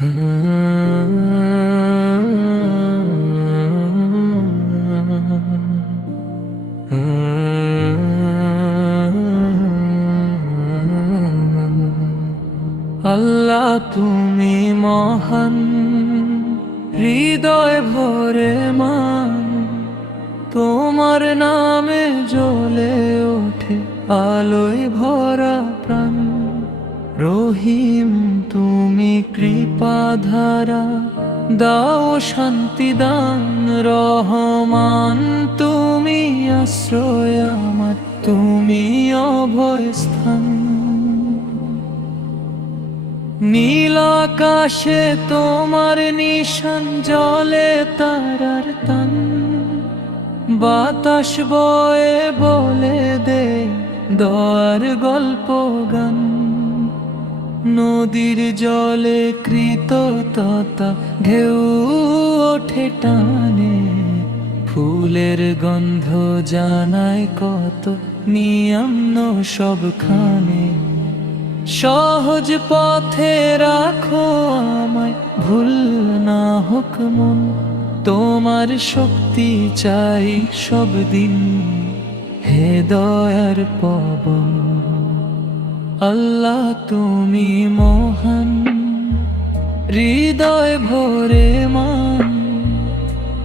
আল্লাহ তুমি মহান, হৃদয় ভরে মান, তোমার নামে জ্বলে ওঠে আলোয় ভরা প্রাণ। রহিম তুমি কৃপাধারা, দাও শান্তি দান। রহমান তুমি আশ্রয় আমার, তুমি অভয় স্থান। নীল আকাশে তোমার নিশান, জলে তারার তান। বাতাস বয়ে বলে দে দয়ার গল্প গান। নদীর জলে কৃতজ্ঞতা ঢেউ ওঠে টানে। ফুলের গন্ধ জানায় কত নিয়ম সবখানে। সহজ পথে রাখো আমায়, ভুল না হোক মন। তোমার শক্তি চাই সব দিন, হে দয়ার পবন। আল্লাহ তুমি মহান, হৃদয় ভরে মান।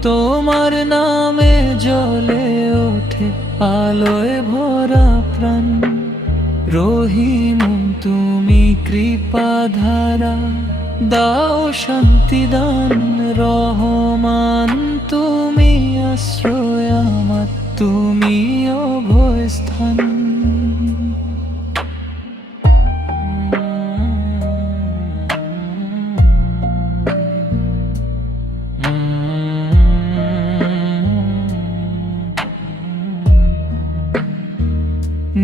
তোমার নামে জ্বলে ওঠে আলোয় ভরা প্রাণ। রহিম তুমি কৃপাধারা, দাও শান্তি দান। রহমান তুমি আশ্রয় আমার, তুমি অভয় স্থান।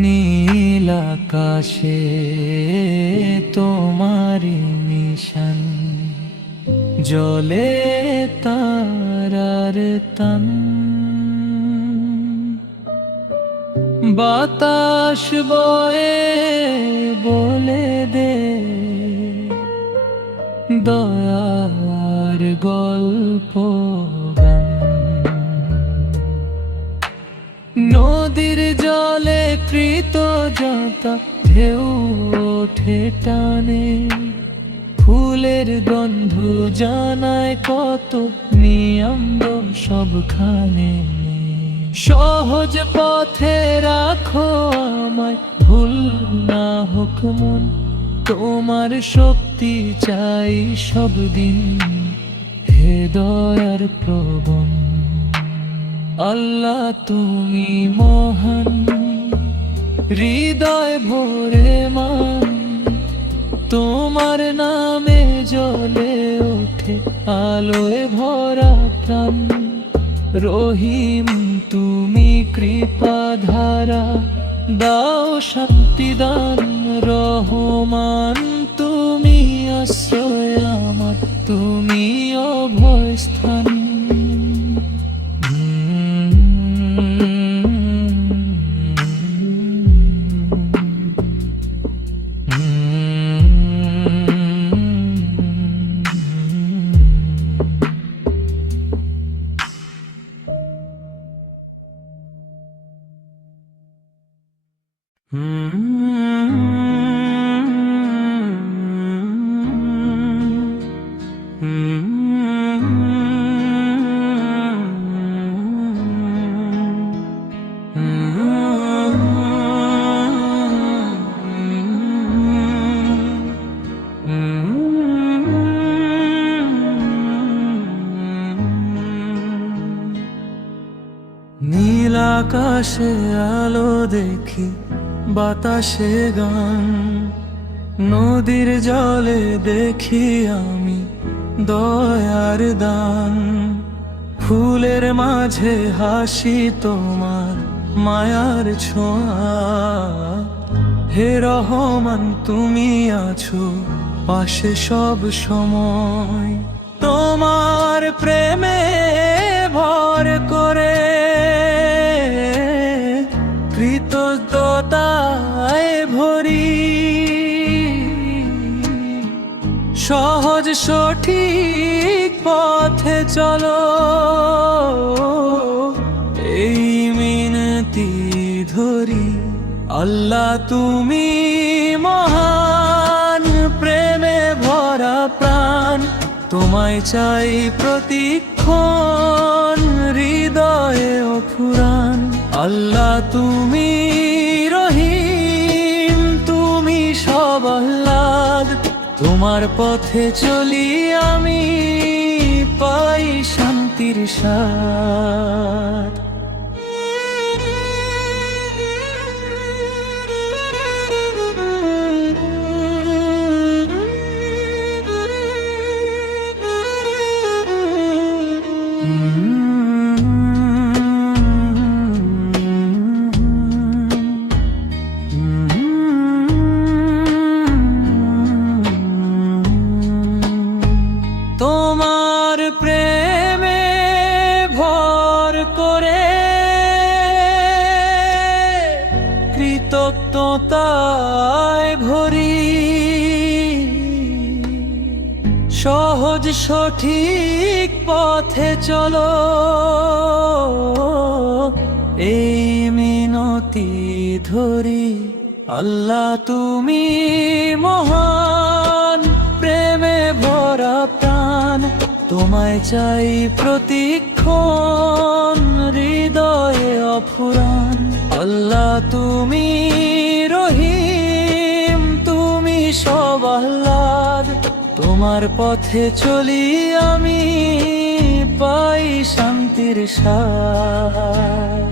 নীল আকাশে তোমারি নিশান, জলে তারার তান। বাতাস বয়ে বলে দে দয়ার গল্প গান। নদীর জলে কৃতজ্ঞতা ঢেউ ওঠে টানে। ফুলের গন্ধ জানায় কত নিয়ম সবখানে। সহজ পথে রাখো আমায়, ভুল না হোক মন। তোমার শক্তি চাই সব দিন, হে দয়ার প্রবণ। আল্লাহ তুমি মহান, হৃদয় ভরে মান। তোমার নামে জ্বলে ওঠে আলোয় ভরা প্রাণ। রহিম তুমি কৃপাধারা, দাও শান্তি দান। রহমান তুমি আশ্রয় আমার, তুমি অভয় স্থান। নীল আকাশে আলো দেখি, বাতাসে গান। নদীর জলে দেখি আমি দয়ার দান। ফুলের মাঝে হাসি তোমার মায়ার ছোঁয়া। হে রহমান তুমি আছো পাশে সব সময়। তোমার প্রেমে ভর করে কৃতজ্ঞতায় ভরি। সহজ সহজ সঠিক পথে চলো, এই মিনতি ধরি। আল্লাহ তুমি মহান, প্রেমে ভরা প্রাণ, তোমায় চাই প্রতিক্ষণ হৃদয়ে অফুরান। আল্লাহ তুমি রহিম, তুমি সব আহ্লাদ, তোমার পথে চলি আমি, পাই শান্তির স্বাদ। তোমার প্রেমে ভর করে কৃতজ্ঞতায় ভরি, সহজ সঠিক পথে চলো, এই মিনতি ধরি। আল্লাহ তুমি মহান, প্রেমে ভরা প্রাণ, তোমায় চাই প্রতিক্ষণ হৃদয়ে অফুরান। আল্লাহ তুমি রহিম, তুমি সব আহ্লাদ, তোমার পথে চলি আমি, পাই শান্তির স্বাদ।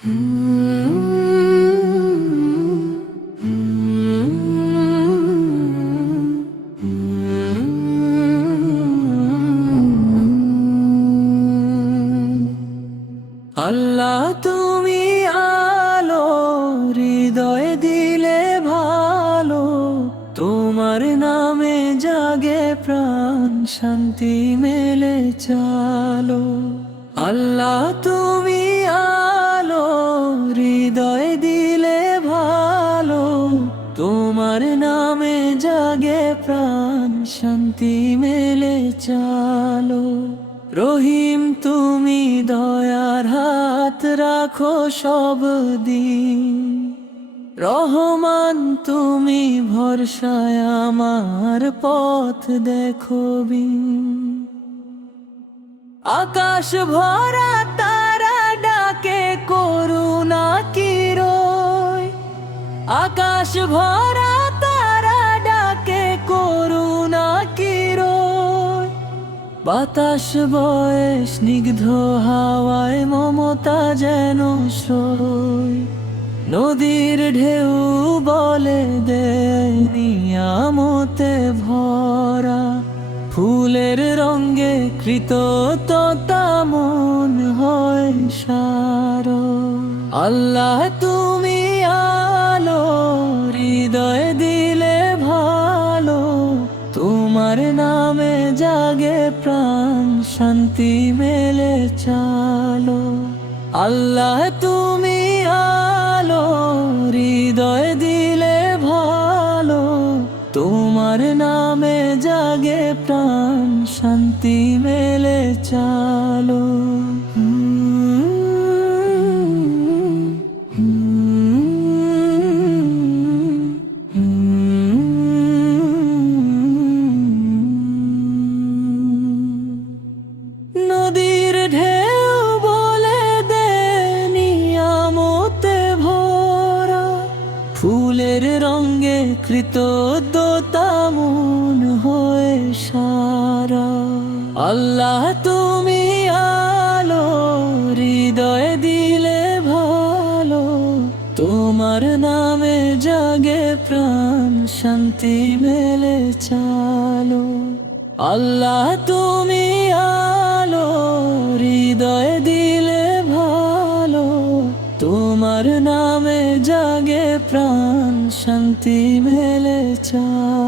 আল্লাহ তুমি আলো, হৃদয়ে দিলে ভালো, তোমার নামে জাগে প্রাণ, শান্তি মেলে চালো। আল্লাহ তুমি আলো, হৃদয়ে দিলে ভালো, তোমার নামে জাগে প্রাণ, শান্তি মেলে চালো। রহিম তুমি দয়ার হাত রাখো সব দিন, রহমান তুমি ভরসায় আমার পথ দেখো বিন। আকাশ ভরা তারা ডাকে করুণা কিরোয়, আকাশ ভরা তারা ডাকে করুণা কিরোয়। বাতাস বয়ে স্নিগ্ধ হাওয়ায় মমতা যেন সই, নদীর ঢেউ বলে দেয় নিয়ামতে ভরা। ফুলের রঙে কৃতজ্ঞতা মন হয় সারা। আল্লাহ তুমি আলো, হৃদয়ে দিলে ভালো, তোমার নামে জাগে প্রাণ, শান্তি মেলে চালো। আল্লাহ তুমি আলো, হৃদয়ে দিলে ভালো, তোমার নামে জাগে প্রাণ, শান্তি মেলে চালো। নদীর ঢেউ বলে দে নিয়ামতে ভরা, ফুলের রঙে কৃতজ্ঞতা মন হয়ে সারা। আল্লাহ তুমি আলো, হৃদয়ে দিলে ভালো, তোমার নামে জাগে প্রাণ, শান্তি মেলে চালো। আল্লাহ তুমি আলো, হৃদয়ে দিলে ভালো, তোমার নামে জাগে প্রাণ, শান্তি মেলে চালো।